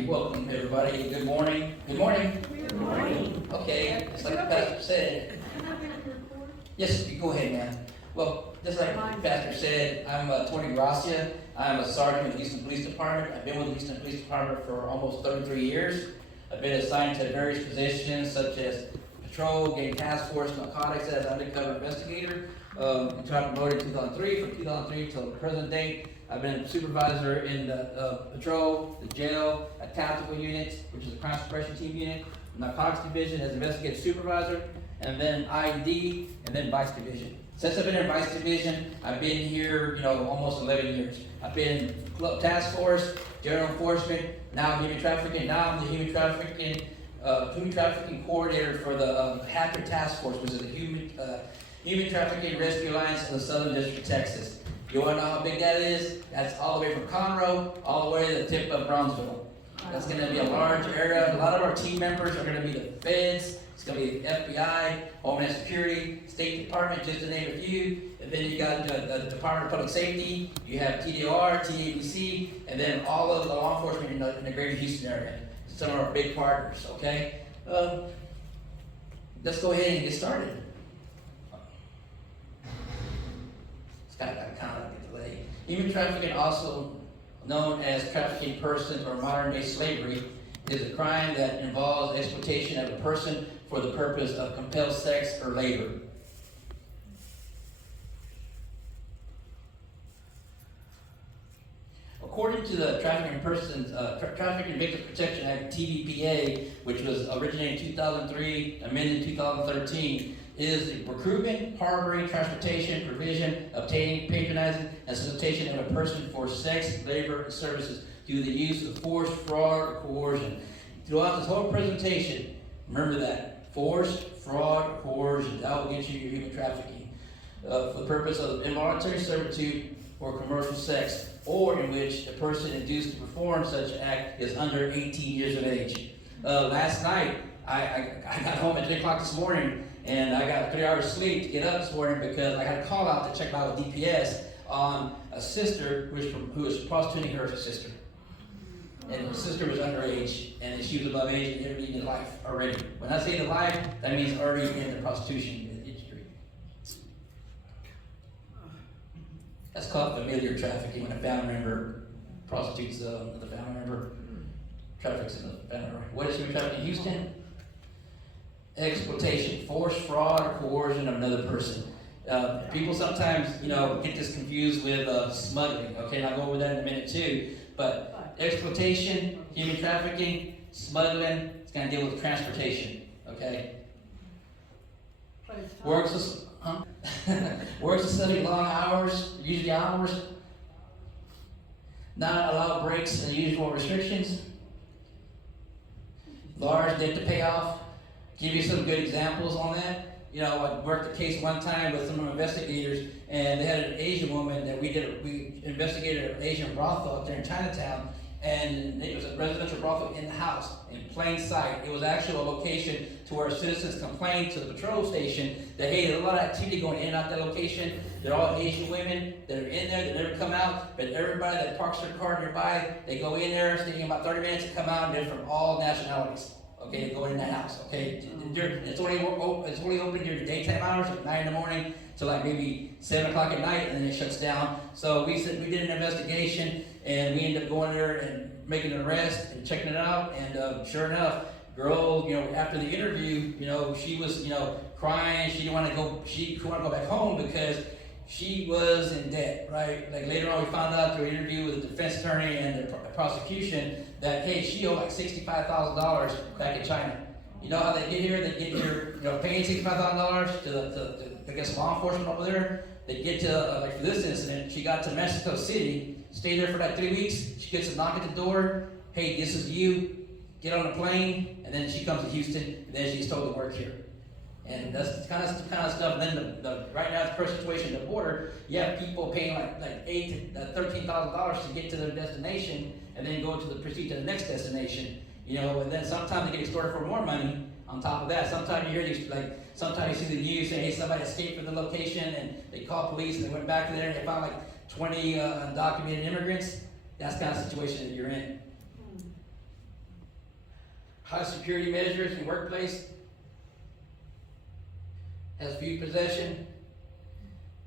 Welcome, everybody. Good morning. Good morning. Good morning. Okay, just like the pastor said. Yes, you go ahead, man. Well, just like the pastor said, I'm Antonio Gracia. I'm a sergeant with the Houston Police Department. I've been with the Houston Police Department for almost 33 years. I've been assigned to various positions such as patrol, gang task force, narcotics as undercover investigator. I got promoted in 2003. From 2003 till the present date, I've been supervisor in the patrol, the jail, a tactical unit, which is a crime suppression team unit, narcotics division as investigative supervisor, and then IED, and then vice division. Since I've been in vice division, I've been here, almost 11 years. I've been in club task force, general enforcement, now human trafficking. Now I'm the human trafficking coordinator for the Hacker Task Force, which is a human trafficking rescue alliance in the Southern District of Texas. You want to know how big that is? That's all the way from Conroe, all the way to the tip of Brownsville. That's going to be a large area. A lot of our team members are going to be the feds. It's going to be the FBI, Homeland Security, State Department, just to name a few. And then you got the Department of Public Safety. You have TDR, TABC, and then all of the law enforcement in the greater Houston area. Some of our big partners, okay? Let's go ahead and get started. It's kind of a delay. Human trafficking, also known as trafficking persons or modern-day slavery, is a crime that involves exploitation of a person for the purpose of compelled sex or labor. According to the Trafficking Victims Protection Act, TVPA, which was originated in 2003, amended in 2013, is recruitment, harboring, transportation, provision, obtaining, patronizing, and solicitation of a person for sex, labor, and services through the use of force, fraud, or coercion. Throughout this whole presentation, remember that. Force, fraud, coercion. That will get you your human trafficking. For the purpose of involuntary servitude or commercial sex, or in which the person induced to perform such an act is under 18 years of age. Last night, I got home at 3 o'clock this morning, and I got 3 hours of sleep to get up this morning because I had a call out to check out with DPS on a sister who was prostituting her sister. And her sister was underage, and she was above age and already in life already. When I say the life, that means already in the prostitution industry. That's called familiar trafficking, when a family member prostitutes the family member, traffics in the family member. What is human trafficking in Houston? Exploitation, force, fraud, or coercion of another person. People sometimes, get this confused with smuggling. Okay, and I'll go over that in a minute too. But exploitation, human trafficking, smuggling, it's going to deal with transportation. Okay. Works to study long hours, usually hours. Not allow breaks and usual restrictions. Large debt to pay off. Give you some good examples on that. I worked a case one time with some investigators, and they had an Asian woman that we investigated an Asian brothel up there in Chinatown, and it was a residential brothel in the house, in plain sight. It was actually a location to where citizens complained to the patrol station that, hey, there's a lot of activity going in and out that location. They're all Asian women that are in there, that never come out, but everybody that parks their car nearby, they go in there, staying about 30 minutes and come out, and they're from all nationalities. Okay, to go in that house. Okay, it's only open during the daytime hours, at 9 in the morning to like maybe 7 o'clock at night, and then it shuts down. So we did an investigation, and we ended up going there and making an arrest and checking it out. And sure enough, girl, after the interview, she was, crying. She didn't want to go. She didn't want to go back home because she was in debt, right? Like later on, we found out through an interview with the defense attorney and the prosecution that, hey, she owed like $65,000 back in China. You know how they get here? They get here, paying $65,000 to law enforcement over there. They get to, like for this incident, she got to Mexico City, stayed there for like 3 weeks. She gets a knock at the door. Hey, this is you. Get on a plane. And then she comes to Houston, and then she's told to work here. And that's the kind of stuff. And then right now, the current situation at the border, you have people paying like $8,000 to $13,000 to get to their destination, and then proceed to the next destination. And then sometimes they get extorted for more money on top of that. Sometimes you hear these, sometimes you see the news saying, hey, somebody escaped from the location, and they call police, and they went back to there, and they found like 20 undocumented immigrants. That's the kind of situation that you're in. high security measures in workplace, has few possession,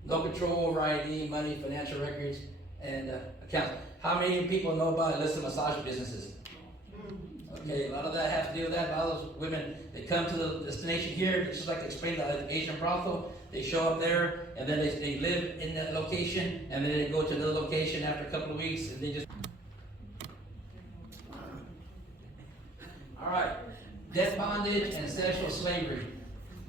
no control over ID, money, financial records, and accounts. How many people know about illicit massage businesses? Okay, a lot of that has to do with that. A lot of those women, they come to the destination here, it's just like I explained, the Asian brothel. They show up there, and then they live in that location, and then they go to another location after a couple of weeks, and they just... All right, debt bondage and sexual slavery.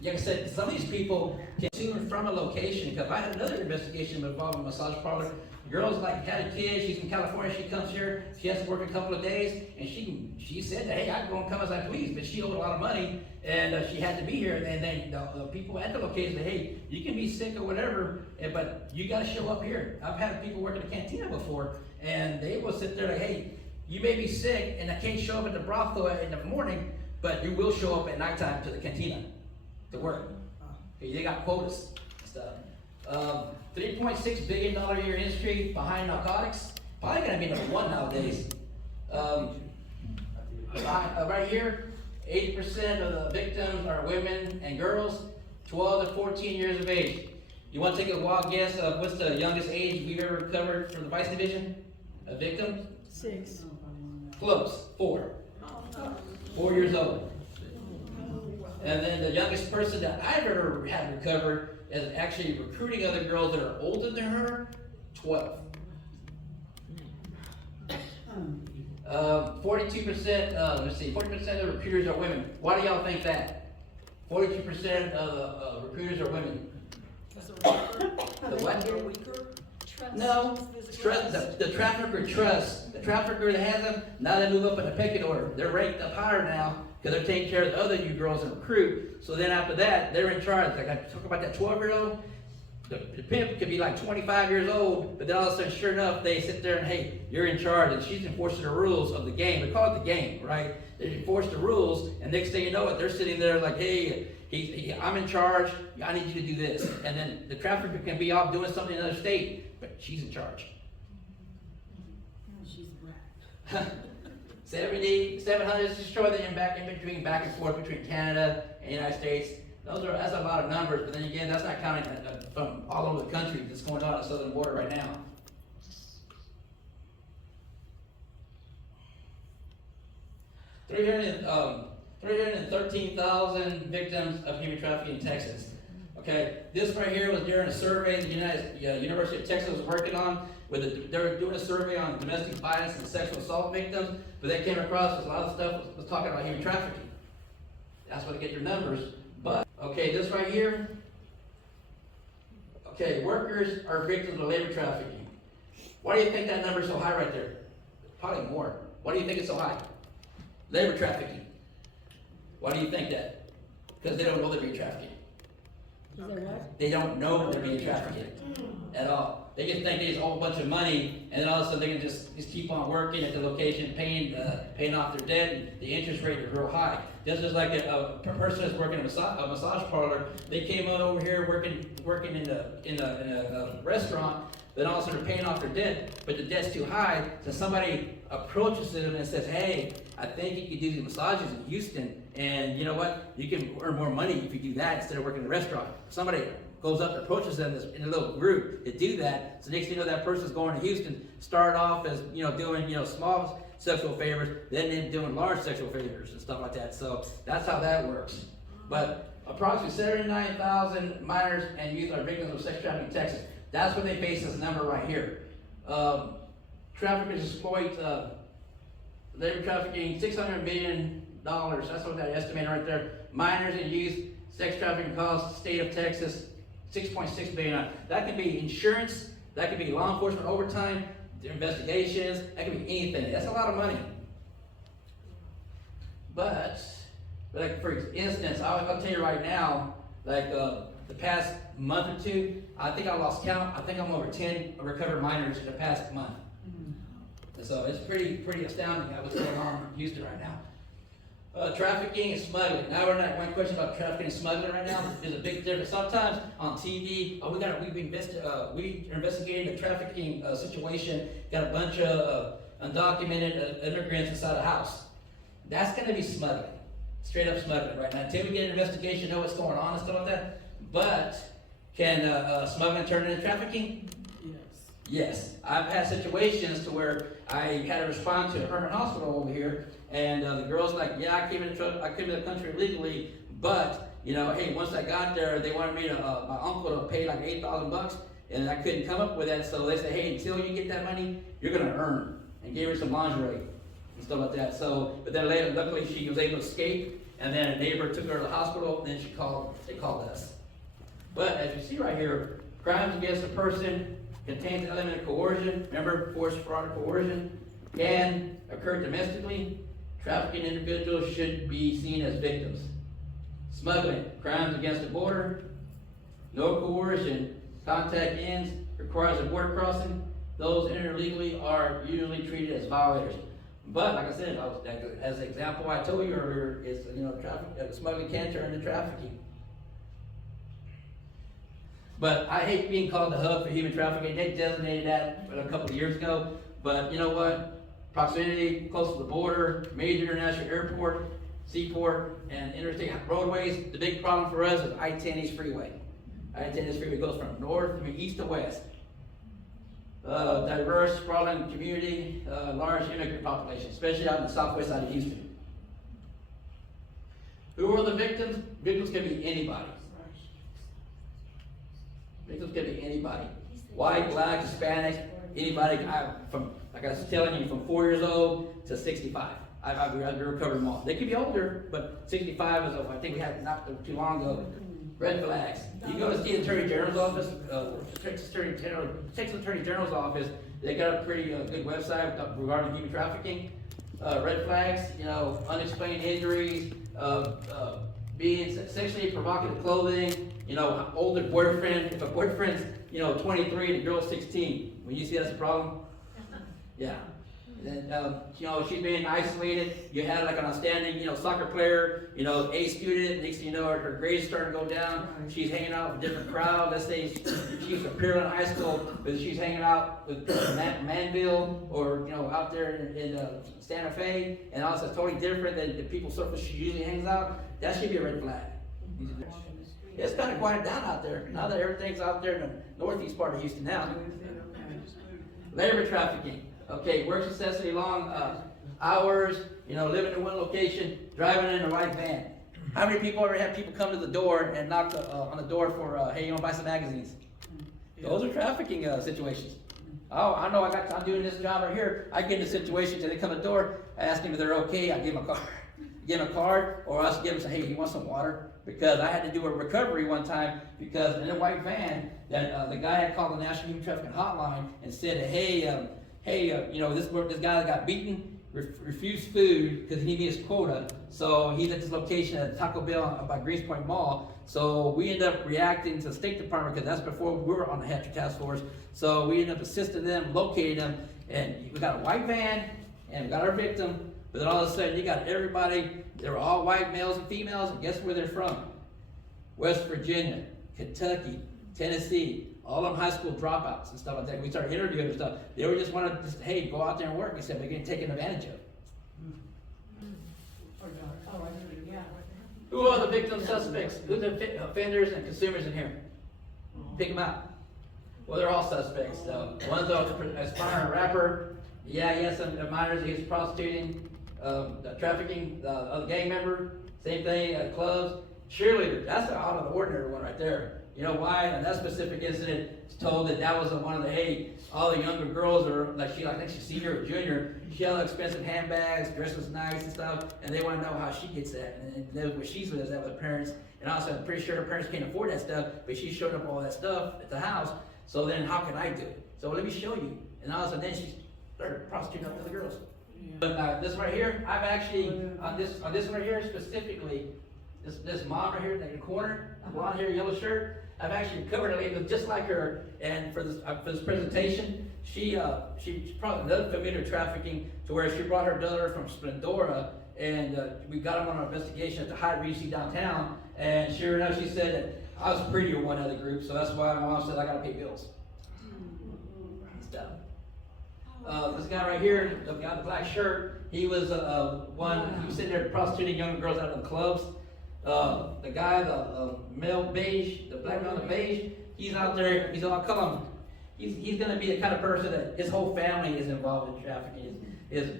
Like I said, some of these people can to and from a location, because I had another investigation involving a massage parlor. The girl's like had a kid, she's in California, she comes here, she has to work a couple of days, and she said that, hey, I can go and come as I please, but she owed a lot of money, and she had to be here, and then the people at the location said, hey, you can be sick or whatever, but you gotta show up here. I've had people work in the cantina before, and they will sit there like, hey, you may be sick, and I can't show up at the brothel in the morning, but you will show up at nighttime to the cantina to work. Okay, they got quotas and stuff. $3.6 billion a year industry behind narcotics. Probably gonna be number one nowadays. Right here, 80% of the victims are women and girls, 12 to 14 years of age. You want to take a wild guess of what's the youngest age we've ever covered for the Vice Division? A victim? 6. Close. 4. 4 years old. And then the youngest person that I've ever had recovered is actually recruiting other girls that are older than her, 12. 42%, let's see, 40% of the recruiters are women. Why do y'all think that? 42% of the recruiters are women. The what? No, trust, the trafficker trusts. The trafficker that has them, now they move up in the pecking order. They're ranked up higher now because they're taking care of the other you girls in recruit. So then after that, they're in charge. Like I talk about that 12-year-old, the pimp could be like 25 years old, but then all of a sudden, sure enough, they sit there and, hey, you're in charge, and she's enforcing the rules of the game. We call it the game, right? They enforce the rules, and next thing you know it, they're sitting there like, hey, I'm in charge, I need you to do this. And then the trafficker can be off doing something in another state, but she's in charge. She's a brat. 700 destroy the back and forth between Canada and the United States. That's a lot of numbers, but then again, that's not counting from all over the country that's going on at the southern border right now. Um, 313,000 victims of human trafficking in Texas. Okay, this right here was during a survey the University of Texas was working on. They were doing a survey on domestic violence and sexual assault victims, but they came across a lot of stuff was talking about human trafficking. That's why they get their numbers. But okay, this right here. Okay, workers are victims of labor trafficking. Why do you think that number is so high right there? Probably more. Why do you think it's so high? Labor trafficking. Why do you think that? Because they don't know they're being trafficked. Is that what? They don't know they're being trafficked at all. They just think they just owe a bunch of money, and then all of a sudden they can just keep on working at the location, paying off their debt, and the interest rate is real high. Just as like a person that's working in a massage parlor, they came on over here working in a restaurant, then all of a sudden they're paying off their debt, but the debt's too high, so somebody approaches them and says, hey, I think you could do these massages in Houston, and you know what? You can earn more money if you do that instead of working in a restaurant. Somebody goes up and approaches them in a little group to do that. So next thing you know, that person's going to Houston, start off as doing small sexual favors, then doing large sexual favors and stuff like that. So that's how that works. But approximately 79,000 minors and youth are victims of sex trafficking in Texas. That's what they base this number right here. Traffickers exploit labor trafficking, $600 million. That's what that estimated right there. Minors and youth sex trafficking costs, state of Texas, $6.6 billion. That could be insurance, that could be law enforcement overtime, investigations, that could be anything. That's a lot of money. But like for instance, I'll tell you right now, like the past month or two, I think I lost count. I think I'm over 10 recovered minors in the past month. So it's pretty astounding what's going on in Houston right now. Trafficking and smuggling. Now we're not one question about trafficking and smuggling right now. There's a big difference. Sometimes on TV, we investigating a trafficking situation. Got a bunch of undocumented immigrants inside a house. That's gonna be smuggling, straight up smuggling, right? Now, until we get an investigation, know what's going on and stuff like that, but can smuggling turn into trafficking? Yes, I've had situations to where I had to respond to a Herman Hospital over here, and the girl's like, yeah, I came in the country illegally, but, you know, hey, once I got there, they wanted me to, my uncle to pay like $8,000, and I couldn't come up with that, so they said, hey, until you get that money, you're gonna earn, and gave her some lingerie and stuff like that. So, but then later, luckily, she was able to escape, and then a neighbor took her to the hospital, and then they called us. But as you see right here, crimes against a person contains an element of coercion. Remember, force, fraud, or coercion can occur domestically. Trafficking individuals should be seen as victims. Smuggling, crimes against the border, no coercion. Contact ends, requires a border crossing. Those entered illegally are usually treated as violators. But like I said, as an example I told you earlier, is smuggling can turn into trafficking. But I hate being called the hub for human trafficking. They designated that a couple of years ago. But you know what? Proximity, close to the border, major international airport, seaport, and interstate roadways. The big problem for us is I-10 East Freeway. I-10 East Freeway goes from east to west. Diverse, sprawling community, large immigrant population, especially out in the southwest side of Houston. Who are the victims? Victims can be anybody. Victims can be anybody. White, black, Hispanic, anybody. From, like I was telling you, from 4 years old to 65. I've recovered them all. They could be older, but 65 is, I think we had not too long ago. Red flags. You go to the Attorney General's office, Texas Attorney General's office, they got a pretty good website regarding human trafficking. Red flags, you know, unexplained injuries, being sexually provocative clothing, you know, older boyfriend. If a boyfriend's, you know, 23 and the girl's 16, when you see that's a problem, yeah. And you know, she's being isolated. You had like an outstanding, you know, soccer player, you know, A student. Next thing you know, her grades starting to go down. She's hanging out with a different crowd. Let's say she's from Pearland High School, but she's hanging out with Manville or, you know, out there in Santa Fe, and also totally different than the people surface she usually hangs out. That should be a red flag. It's kind of quiet down out there now that everything's out there in the northeast part of Houston now. Labor trafficking. Okay, work necessity, long hours, you know, living in one location, driving in the right van. How many people ever had people come to the door and knock on the door for, hey, you want to buy some magazines? Those are trafficking situations. Oh, I know I'm doing this job right here. I get in a situation till they come to the door, I ask them if they're okay, I give them a card. Give them a card, or else give them some, hey, you want some water? Because I had to do a recovery one time because in a white van, that the guy had called the National Human Trafficking Hotline and said, hey, you know, this guy that got beaten refused food because he needed his quota. So he's at this location at Taco Bell by Greenspoint Mall. So we ended up reacting to the State Department because that's before we were on the Hatchet Task Force. So we ended up assisting them, locating them, and we got a white van and we got our victim. But then all of a sudden you got everybody, they were all white males and females, and guess where they're from? West Virginia, Kentucky, Tennessee. All of them high school dropouts and stuff like that. We started interviewing and stuff. They were just wanted to, hey, go out there and work. We said, we're getting taken advantage of. Who are the victim suspects? Who's the offenders and consumers in here? Pick them out. Well, they're all suspects. One's an aspiring rapper. Yeah, he has some minors. He was prostituting, trafficking, a gang member. Same thing, clubs. Cheerleader. That's out of the ordinary one right there. You know why? In that specific incident, it's told that was one of the, hey, all the younger girls are, I think she's senior or junior, she had expensive handbags, dresses nice and stuff, and they want to know how she gets that. And that's where she lives at with her parents. And also, I'm pretty sure her parents can't afford that stuff, but she showed up all that stuff at the house. So then how can I do it? So let me show you. And all of a sudden, then she started prostituting up to the girls. Yeah. But this right here, I've actually, on this right here specifically, this mom right here in the corner, blonde hair, yellow shirt, I've actually covered a lady just like her, and for this presentation, she's probably another familiar trafficking to where she brought her daughter from Splendora, and we got them on our investigation at the Hyatt Regency downtown, and sure enough, she said that I was prettier one of the group, so that's why my mom said I gotta pay bills. And stuff. This guy right here, the guy in the black shirt, he was he was sitting there prostituting young girls out of the clubs. The guy, the male beige, the black male in the beige, he's out there, he's gonna be the kind of person that his whole family is involved in trafficking. His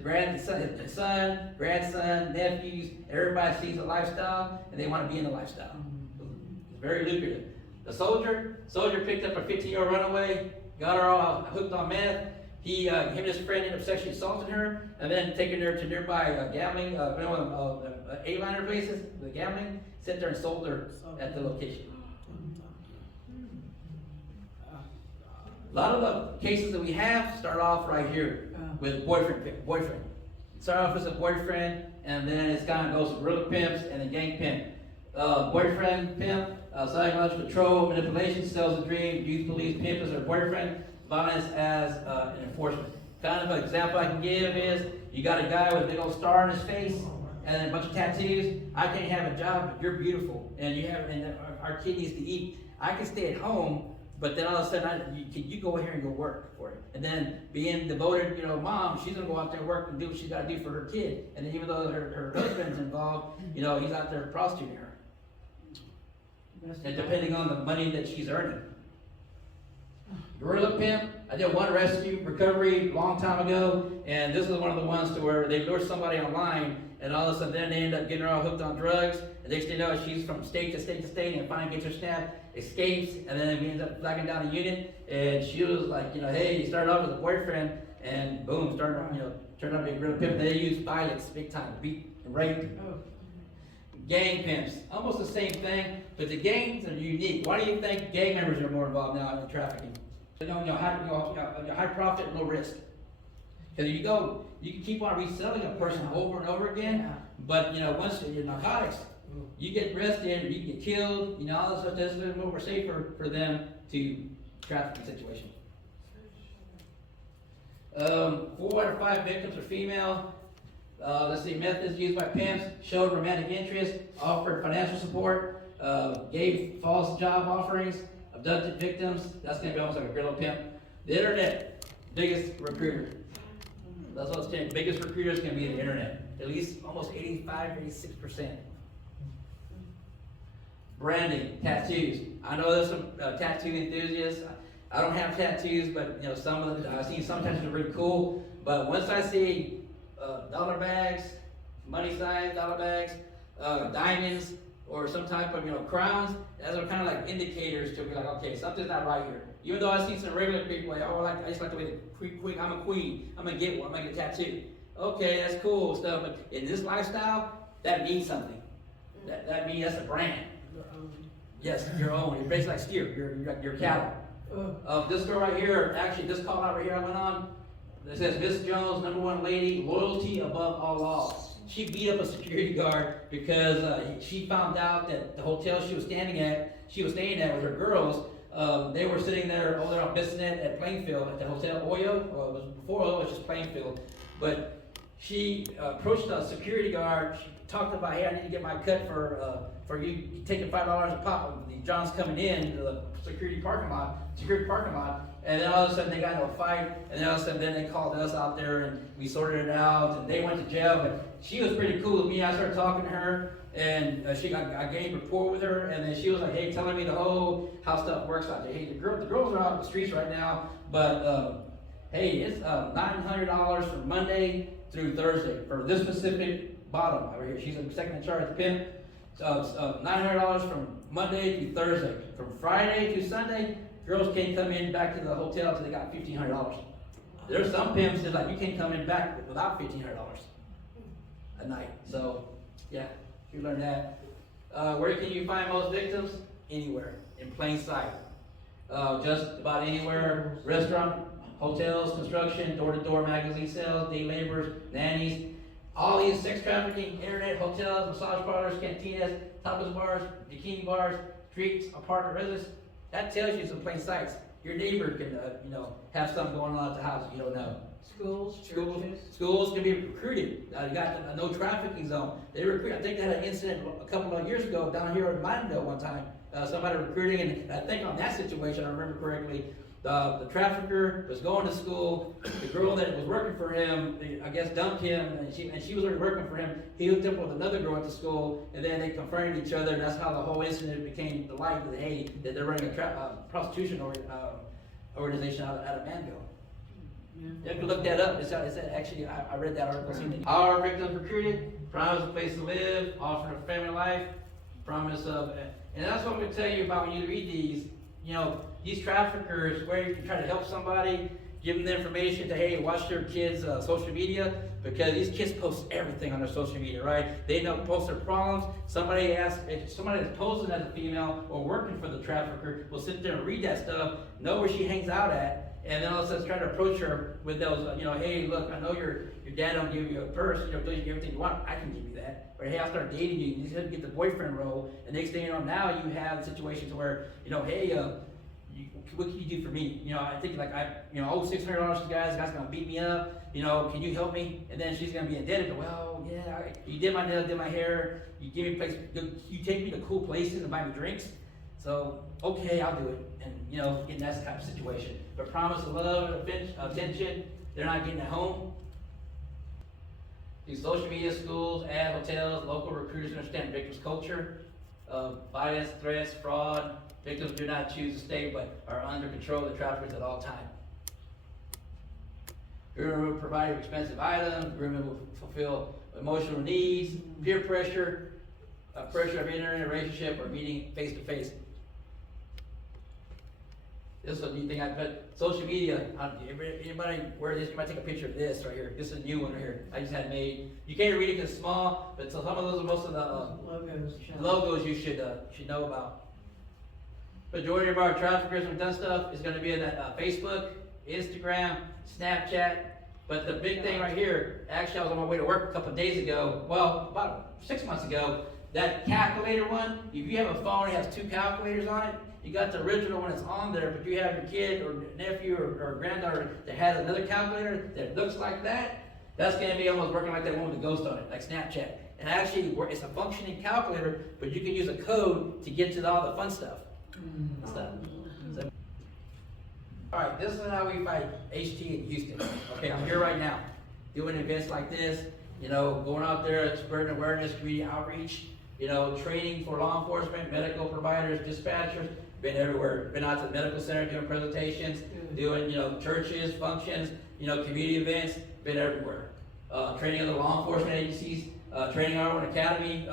son, grandson, nephews, everybody sees the lifestyle and they want to be in the lifestyle. It's very lucrative. The soldier picked up a 15-year-old runaway, got her all hooked on meth. Him and his friend ended up sexually assaulting her and then taking her to nearby gambling, A-liner places, the gambling, sent her and sold her at the location. A lot of the cases that we have start off right here with boyfriend. Start off as a boyfriend, and then it kind of goes to guerrilla pimps and then gang pimp. Boyfriend, pimp, psychological control, manipulation, sells a dream, youth police, pimp as their boyfriend, violence as an enforcement. Kind of an example I can give is, you got a guy with a big old star on his face, and then a bunch of tattoos. I can't have a job, but you're beautiful, and our kid needs to eat. I can stay at home, but then all of a sudden, you go here and go work for it. And then being devoted, mom, she's gonna go out there and work and do what she's gotta do for her kid. And then even though her husband's involved, he's out there prostituting her. And depending on the money that she's earning. Guerrilla pimp, I did one rescue recovery a long time ago, and this is one of the ones to where they lure somebody online, and all of a sudden then they end up getting her all hooked on drugs, and next thing you know, she's from state to state to state, and finally gets her snapped, escapes, and then we end up flagging down a unit, and she was like, hey, you started off as a boyfriend, and boom, turned out to be a guerrilla pimp. They use violence big time, beat and rape. Gang pimps, almost the same thing, but the gangs are unique. Why do you think gang members are more involved now in trafficking? High profit, low risk. Because you can keep on reselling a person over and over again, but once you're narcotics, you get arrested or you get killed, all this stuff. That's a little more safer for them to trafficking situation. 4 out of 5 victims are female. Let's see, methods used by pimps: showed romantic interest, offered financial support, gave false job offerings, abducted victims. That's going to be almost like a guerrilla pimp. The internet, biggest recruiter. That's what's saying. Biggest recruiter is going to be the internet. At least almost 85, 86%. Branding, tattoos. I know there's some tattoo enthusiasts. I don't have tattoos, but some of them I've seen. Sometimes they're really cool. But once I see dollar bags, money signs, dollar bags, diamonds, or some type of crowns, those are kind of like indicators to be like, okay, something's not right here. Even though I see some regular people like, I just like the way the queen, I'm a queen, I'm gonna get one, I'm gonna get a tattoo. Okay, that's cool stuff, but in this lifestyle, that means something. That means that's a brand. Yes, your own. You're basically like steer, your cattle. This girl right here, actually, this call out right here I went on, it says, Miss Jones, #1 lady, loyalty above all laws. She beat up a security guard because she found out that the hotel she was staying at with her girls, they were sitting there over there on Bissonnet at Plainfield at the Hotel Oyo. Well, it was before Oyo, it was just Plainfield. But she approached the security guard. She talked about, hey, I need to get my cut for you taking $5 a pop. The John's coming in to the security parking lot, and then all of a sudden they got into a fight, and then all of a sudden then they called us out there and we sorted it out, and they went to jail. But she was pretty cool with me. I started talking to her, and I gained rapport with her, and then she was like, hey, telling me how stuff works out there. Hey, the girls are out in the streets right now, but hey, it's $900 from Monday through Thursday for this specific bottom over here. She's the second in charge of the pimp. So $900 from Monday to Thursday. From Friday to Sunday, girls can't come in back to the hotel until they got $1,500. There's some pimps that like, you can't come in back without $1,500 a night. So yeah, you learn that. Where can you find most victims? Anywhere, in plain sight. Just about anywhere. Restaurant, hotels, construction, door-to-door magazine sales, day laborers, nannies. All these sex trafficking, internet, hotels, massage parlors, cantinas, tapas bars, bikini bars, streets, apartment residents. That tells you some plain sights. Your neighbor can, have something going on at the house that you don't know. Schools can be recruited. You got a no trafficking zone. They recruit. I think they had an incident a couple of years ago down here in Mindale one time. Somebody recruiting, and I think on that situation, I remember correctly, The trafficker was going to school. The girl that was working for him, I guess, dumped him, and she was already working for him. He hooked up with another girl at the school, and then they confronted each other. And that's how the whole incident became the light of the hey that they're running a prostitution organization out of Mango. You can look that up. It's actually, I read that article. Our victims recruited, promise a place to live, offer a family life, promise of, and that's what I'm going to tell you about when you read these. You know, these traffickers, where you can try to help somebody, give them the information to, hey, watch their kids' social media, because these kids post everything on their social media, right? They don't post their problems. Somebody asks, if somebody that's posing as a female or working for the trafficker will sit there and read that stuff, know where she hangs out at, and then all of a sudden try to approach her with those, hey, look, I know your dad don't give you a purse, don't give you everything you want, I can give you that. Or hey, I'll start dating you, you just get the boyfriend role, and next thing you know, now you have situations where, hey, what can you do for me? I think like $600 to the guy's gonna beat me up, can you help me? And then she's gonna be indebted, well, yeah, you did my nails, did my hair, you give me a place, you take me to cool places and buy me drinks, so, okay, I'll do it. And, getting that type of situation. But promise of love, attention, they're not getting at home. These social media, schools, ad hotels, local recruiters understand victims' culture, bias, threats, fraud. Victims do not choose to stay, but are under control of the traffickers at all times. Grooming will provide expensive items. Grooming will fulfill emotional needs, peer pressure, pressure of entering a relationship or meeting face to face. This is a new thing I put. Social media. Anybody wear this? You might take a picture of this right here. This is a new one right here. I just had it made. You can't read it because it's small, but some of those are most of the logos you should know about. Majority of our traffickers who've done stuff is going to be in that Facebook, Instagram, Snapchat. But the big thing right here, actually I was on my way to work a couple of days ago, well, about 6 months ago, that calculator one, if you have a phone that has 2 calculators on it, you got the original one that's on there, but you have your kid or nephew or granddaughter that has another calculator that looks like that, that's going to be almost working like that one with the ghost on it, like Snapchat. And actually, it's a functioning calculator, but you can use a code to get to all the fun stuff. So, all right, this is how we fight HT in Houston. Okay, I'm here right now, doing events like this, going out there, spreading awareness, community outreach, training for law enforcement, medical providers, dispatchers, been everywhere. Been out to the medical center doing presentations, doing, churches, functions, community events, been everywhere. Training other law enforcement agencies, training our own academy,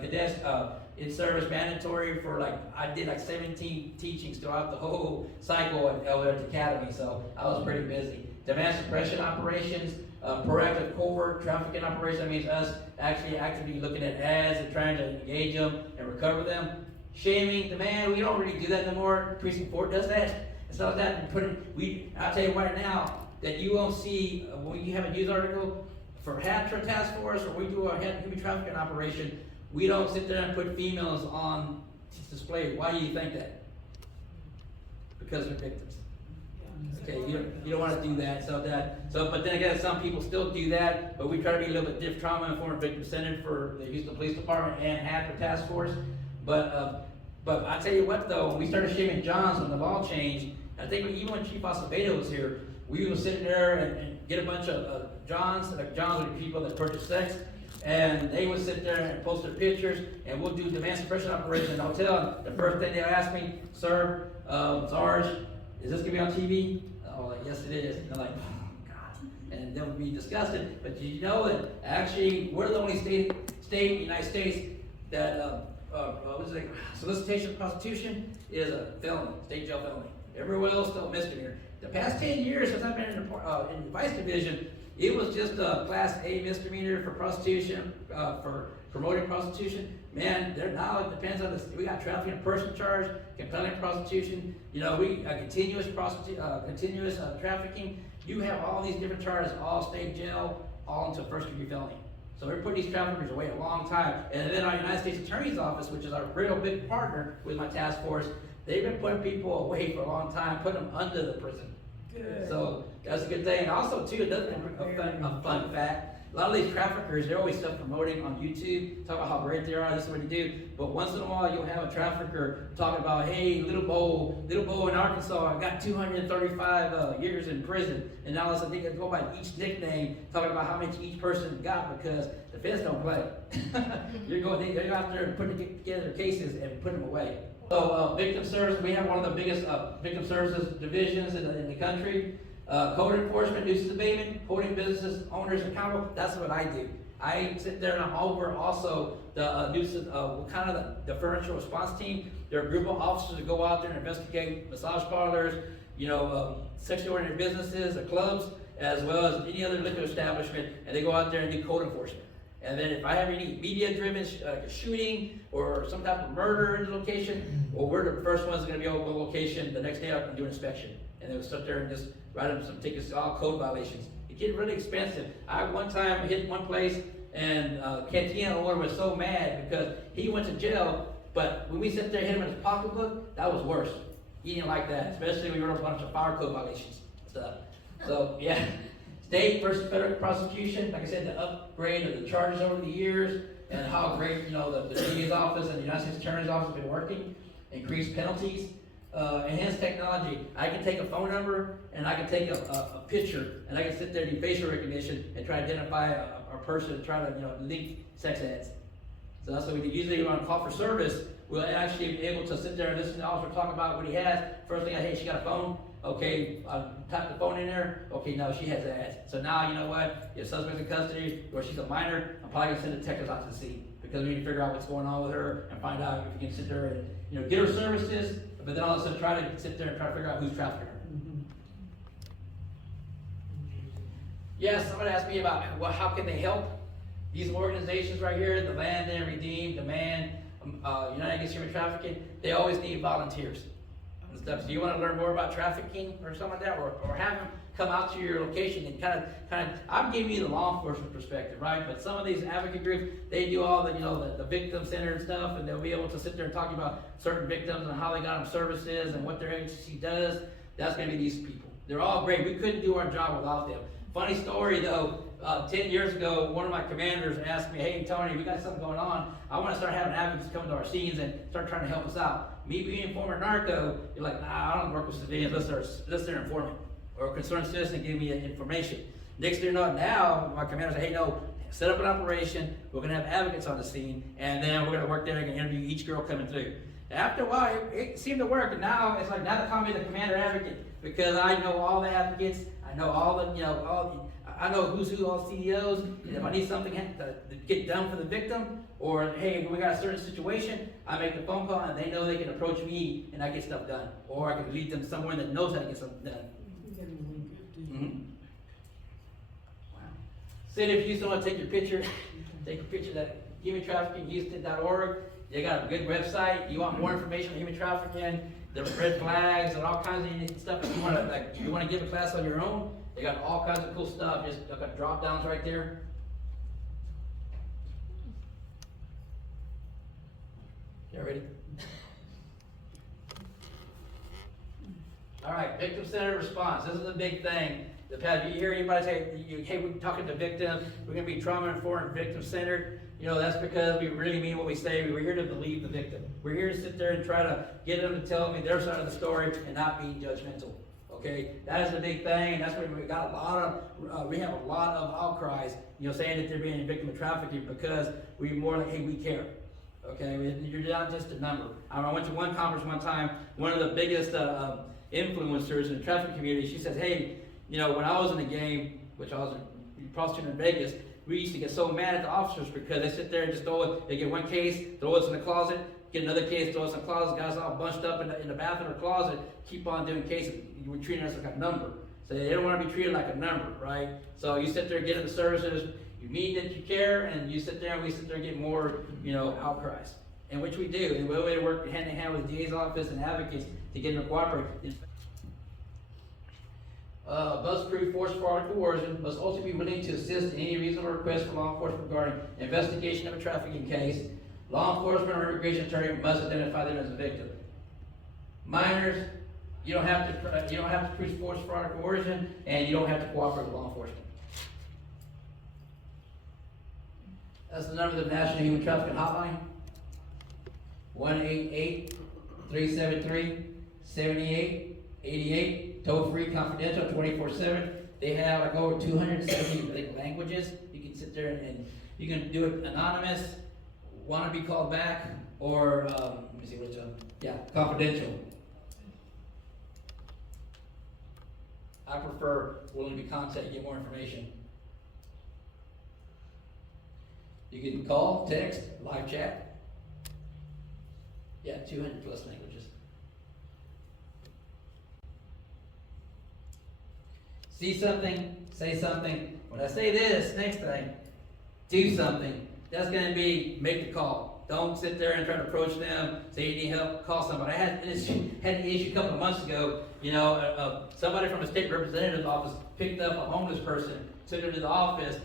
cadets, in service mandatory for I did 17 teachings throughout the whole cycle at the academy, so I was pretty busy. Demand suppression operations, proactive covert trafficking operations, that means us actually actively looking at ads and trying to engage them and recover them. Shaming, demand, we don't really do that anymore. Precinct 4 does that. It's not that. I'll tell you right now that you won't see, when you have a news article for HATRA task force or we do a human trafficking operation, we don't sit there and put females on display. Why do you think that? Because they're victims. Okay, you don't want to do that. But then again, some people still do that. But we try to be a little bit different, trauma-informed, victim-centered for the Houston Police Department and HATRA task force. But I tell you what, though, when we started shaming Johns when the law changed, I think even when Chief Acevedo was here, we would sit there and get a bunch of Johns. Like Johns are people that purchase sex. And they would sit there and post their pictures, and we'll do demand suppression operation in the hotel. And the first thing they'll ask me, sir, Sarge, is this gonna be on TV? I'm like, yes it is. And they're like, oh God. And they'll be disgusted. But did you know that actually we're the only state in the United States that solicitation of prostitution is a felony, state jail felony. Everywhere else still a misdemeanor. The past 10 years since I've been in the Vice Division, it was just a Class A misdemeanor for prostitution, for promoting prostitution. Man, now it depends on this. We got trafficking in person charge, compelling prostitution. Continuous trafficking. You have all these different charges, all state jail, all into first degree felony. So we're putting these traffickers away a long time. And then our United States Attorney's Office, which is our real big partner with my task force, they've been putting people away for a long time, putting them under the prison. Good. So that's a good thing. And also too, another fun fact. A lot of these traffickers, they're always self-promoting on YouTube, talk about how great they are, this is what they do. But once in a while, you'll have a trafficker talking about, hey, little Bo in Arkansas, I got 235 years in prison. And now let's think go by each nickname, talking about how much each person got because the feds don't play. They're out there putting together cases and putting them away. So victim service, we have one of the biggest victim services divisions in the country. Code enforcement, nuisance abatement, holding businesses owners accountable. That's what I do. I sit there and I'm over also the nuisance, kind of the differential response team. There are a group of officers that go out there and investigate massage parlors, sexually oriented businesses, or clubs, as well as any other liquor establishment, and they go out there and do code enforcement. And then if I have any media-driven shooting or some type of murder in the location, well, we're the first ones going to be over the location. The next day I can do an inspection. And they'll sit there and just write them some tickets, all code violations. It gets really expensive. I one time hit one place and Cantina owner was so mad because he went to jail, but when we sit there and hit him in his pocketbook, that was worse. He didn't like that, especially when we wrote a bunch of fire code violations and stuff. So yeah, state versus federal prosecution, like I said, the upgrade of the charges over the years and how great, the DA's office and the United States Attorney's office have been working, increased penalties. Enhanced technology. I can take a phone number and I can take a picture and I can sit there and do facial recognition and try to identify a person and try to link sex ads. So that's what we do. Usually on call for service, we'll actually be able to sit there and listen to the officer talk about what he has. First thing, hey, she got a phone. Okay, I'll type the phone in there. Okay, no, she has ads. So now you know what? If suspect's in custody or she's a minor, I'm probably gonna send a detective out to the scene because we need to figure out what's going on with her and find out if we can sit there and get her services. But then all of a sudden try to sit there and try to figure out who's trafficking her. Yes, somebody asked me about how can they help. These organizations right here, the Land and Redeem, Demand, United Against Human Trafficking, they always need volunteers and stuff. So you want to learn more about trafficking or something like that, or have them come out to your location and kind of, I'm giving you the law enforcement perspective, right? But some of these advocate groups, they do all the victim center and stuff, and they'll be able to sit there and talk about certain victims and how they got them services and what their agency does. That's going to be these people. They're all great. We couldn't do our job without them. Funny story though, 10 years ago, one of my commanders asked me, hey Tony, we got something going on. I want to start having advocates come to our scenes and start trying to help us out. Me being a former narco, you're like, nah, I don't work with civilians unless they're informant or a concerned citizen give me information. Next thing you know, now my commander said, hey, no, set up an operation. We're going to have advocates on the scene, and then we're going to work there and interview each girl coming through. After a while, it seemed to work, and now it's like, now they call me the commander advocate because I know all the advocates. I know all the, I know who's who, all CEOs, and if I need something to get done for the victim, or hey, when we got a certain situation, I make the phone call and they know they can approach me and I get stuff done. Or I can lead them somewhere that knows how to get something done. Mm-hmm. Wow. Sid, if you still want to take your picture, take a picture at humantraffickinghouston.org. They got a good website. You want more information on human trafficking, the red flags and all kinds of stuff. If you want to give a class on your own, they got all kinds of cool stuff. Just got drop downs right there. You ready? All right, victim-centered response. This is a big thing. You hear anybody say, hey, we're talking to victims, we're going to be trauma-informed, victim-centered. That's because we really mean what we say. We're here to believe the victim. We're here to sit there and try to get them to tell me their side of the story and not be judgmental. Okay, that is a big thing, and that's why we got we have a lot of outcries, saying that they're being a victim of trafficking because we more like, hey, we care. Okay, you're not just a number. I went to one conference one time. One of the biggest influencers in the trafficking community. She says, hey, when I was in the game, which I was a prosecutor in Vegas, we used to get so mad at the officers because they sit there and just throw it. They get one case, throw us in the closet, get another case, throw us in the closet. Guys all bunched up in the bathroom or closet, keep on doing cases. You were treating us like a number. So they don't want to be treated like a number, right? So you sit there, get into services. You mean that you care, and you sit there and we sit there and get more, outcries. And which we do. And we work hand in hand with the DA's office and advocates to get them to cooperate. Bus crew, force, fraud, or coercion must also be willing to assist in any reasonable request from law enforcement regarding investigation of a trafficking case. Law enforcement or immigration attorney must identify them as a victim. Minors, You don't have to prove force, fraud, or coercion, and you don't have to cooperate with law enforcement. That's the number of the National Human Trafficking Hotline. 1-888-373-7888. Toll free, confidential, 24/7. They have like over 270 languages. You can sit there and you can do it anonymous, want to be called back, or let me see which one. Yeah, confidential. I prefer willing to be contacted, get more information. You can call, text, live chat. Yeah, 200 plus languages. See something, say something. When I say this, next thing, do something. That's gonna be make the call. Don't sit there and try to approach them, say you need help, call somebody. I had an issue a couple of months ago, somebody from a state representative's office picked up a homeless person, took him to the office,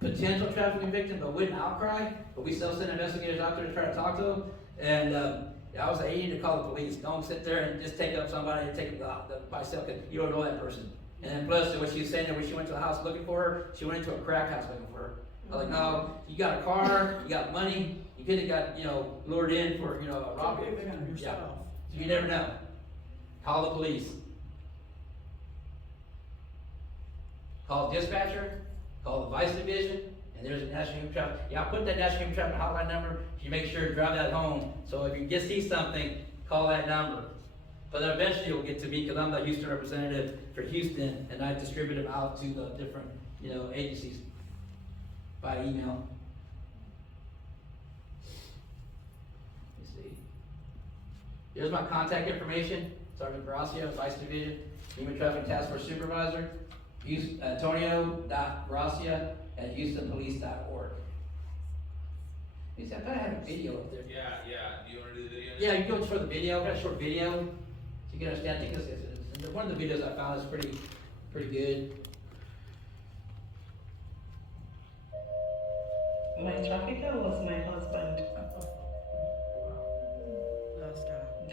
potential trafficking victim, but wouldn't outcry, but we still sent investigators out there to try to talk to them, and I was like, hey, you need to call the police. Don't sit there and just take up somebody and take them by yourself, because you don't know that person. And then plus, what she was saying that when she went to the house looking for her, she went into a crack house looking for her. I was like, no, you got a car, you got money, you could have got, lured in for, a robbery. Yeah. So you never know. Call the police. Call the dispatcher, call the vice division, and there's a National Human Trafficking. Yeah, I'll put that National Human Trafficking hotline number. You make sure to drive that home. So if you just see something, call that number. But then eventually you'll get to me, because I'm the Houston representative for Houston, and I distribute them out to the different, agencies by email. Let me see. Here's my contact information. Sergeant Gracia, Vice Division, Human Trafficking Task Force Supervisor. Antonio.Gracia@HoustonPolice.org. You see, I thought I had a video up there. Yeah. Do you want to do the video? Yeah, you go for the video. Got a short video, so you can understand. I think it's one of the videos I found is pretty good. My trafficker was my husband.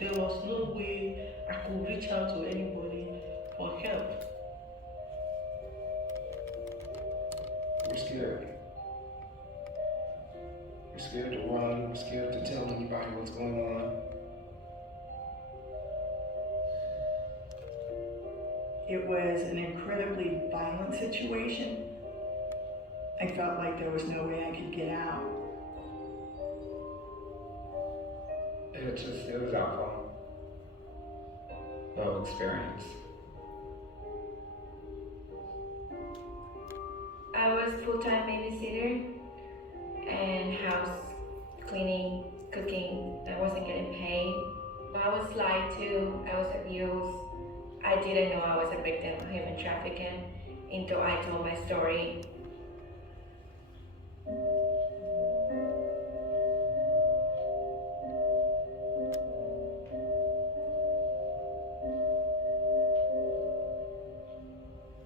There was no way I could reach out to anybody for help. We're scared. We're scared to run. We're scared to tell anybody what's going on. It was an incredibly violent situation. I felt like there was no way I could get out. It was outcome of experience. I was full-time babysitter and house cleaning, cooking. I wasn't getting paid. I was lied to, I was abused. I didn't know I was a victim of human trafficking until I told my story.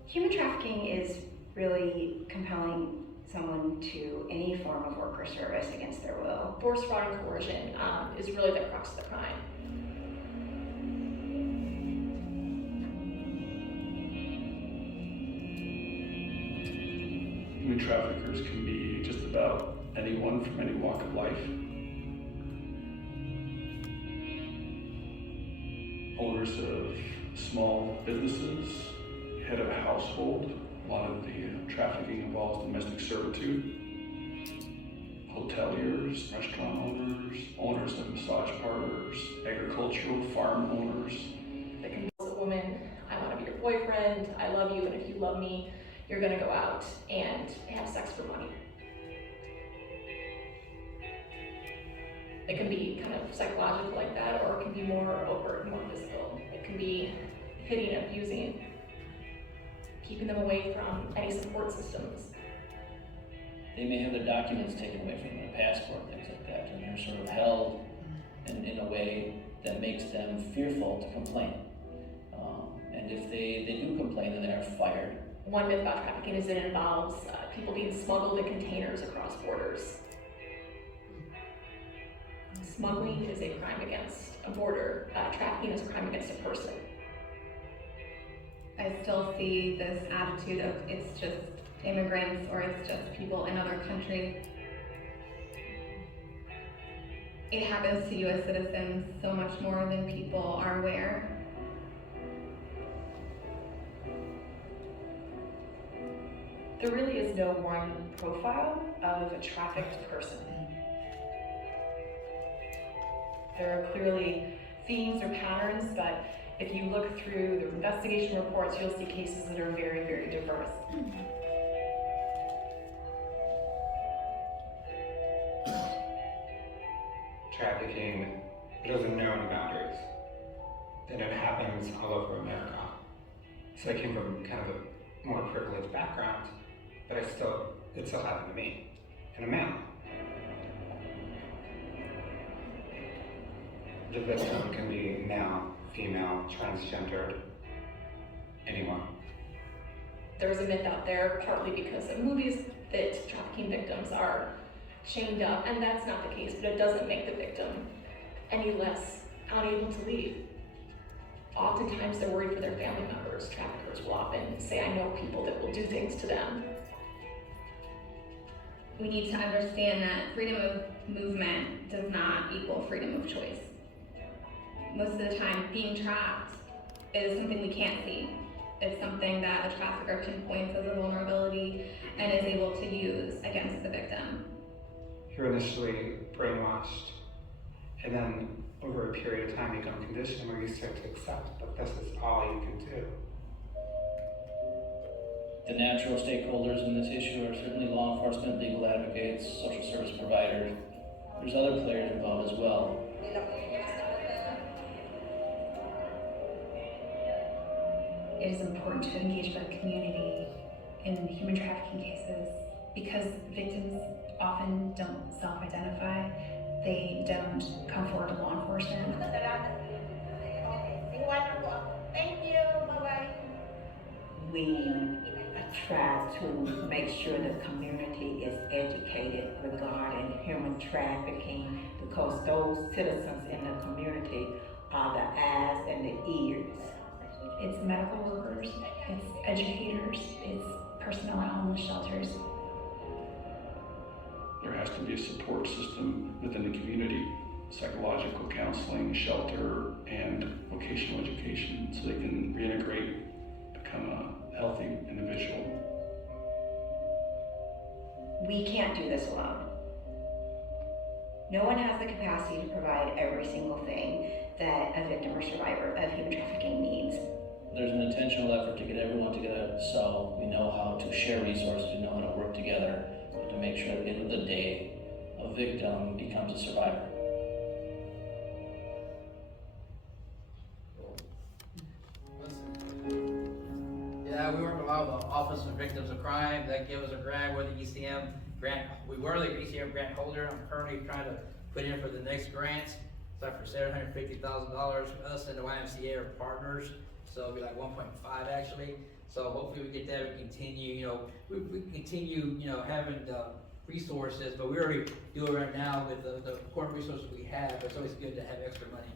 Human trafficking is really compelling someone to any form of work or service against their will. Force, fraud, and coercion is really the crux of the crime. Human traffickers can be just about anyone from any walk of life. Owners of small businesses, head of a household. A lot of the trafficking involves domestic servitude. Hoteliers, restaurant owners, owners of massage parlors, agricultural farm owners. It can be a woman, I want to be your boyfriend, I love you, and if you love me, you're going to go out and have sex for money. It can be kind of psychological like that, or it can be more overt, more physical. It can be hitting, abusing, keeping them away from any support systems. They may have their documents taken away from them, their passport, things like that, and they're sort of held in a way that makes them fearful to complain. And if they do complain, then they are fired. One myth about trafficking is that it involves people being smuggled in containers across borders. Smuggling is a crime against a border. Trafficking is a crime against a person. I still see this attitude of it's just immigrants or it's just people in other countries. It happens to US citizens so much more than people are aware. There really is no one profile of a trafficked person. There are clearly themes or patterns, but if you look through the investigation reports, you'll see cases that are very, very diverse. Trafficking doesn't know any boundaries, and it happens all over America. So I came from kind of a more privileged background, but it still happened to me, and a male. The victim can be male, female, transgendered, anyone. There's a myth out there, partly because of movies, that trafficking victims are chained up, and that's not the case, but it doesn't make the victim any less unable to leave. Oftentimes they're worried for their family members. Traffickers will often say, I know people that will do things to them. We need to understand that freedom of movement does not equal freedom of choice. Most of the time, being trapped is something we can't see. It's something that a trafficker pinpoints as a vulnerability and is able to use against the victim. You're initially brainwashed, and then over a period of time you become conditioned where you start to accept that this is all you can do. The natural stakeholders in this issue are certainly law enforcement, legal advocates, social service providers. There's other players involved as well. It is important to engage with the community in human trafficking cases because victims often don't self-identify. They don't come forward to law enforcement. Thank you. Bye-bye. We try to make sure the community is educated regarding human trafficking because those citizens in the community are the eyes and the ears. It's medical workers, it's educators, it's personnel at homeless shelters. There has to be a support system within the community, psychological counseling, shelter, and vocational education so they can reintegrate, become a healthy individual. We can't do this alone. No one has the capacity to provide every single thing that a victim or survivor of human trafficking needs. There's an intentional effort to get everyone together so we know how to share resources, we know how to work together to make sure at the end of the day, a victim becomes a survivor. Yeah, we work a lot with the Office of Victims of Crime. That gives us a grant. We're the ECM grant. We were the ECM grant holder. I'm currently trying to put in for the next grant. It's like for $750,000. Us and the YMCA are partners, so it'll be like 1.5 actually. So hopefully we get that. We continue, we continue, having the resources, but we already do it right now with the important resources we have. It's always good to have extra money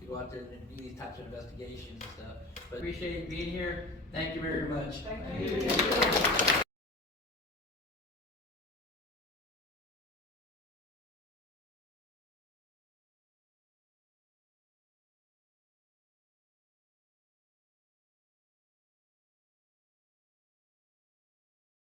to go out there and do these types of investigations and stuff. But appreciate being here. Thank you very much. Thank you.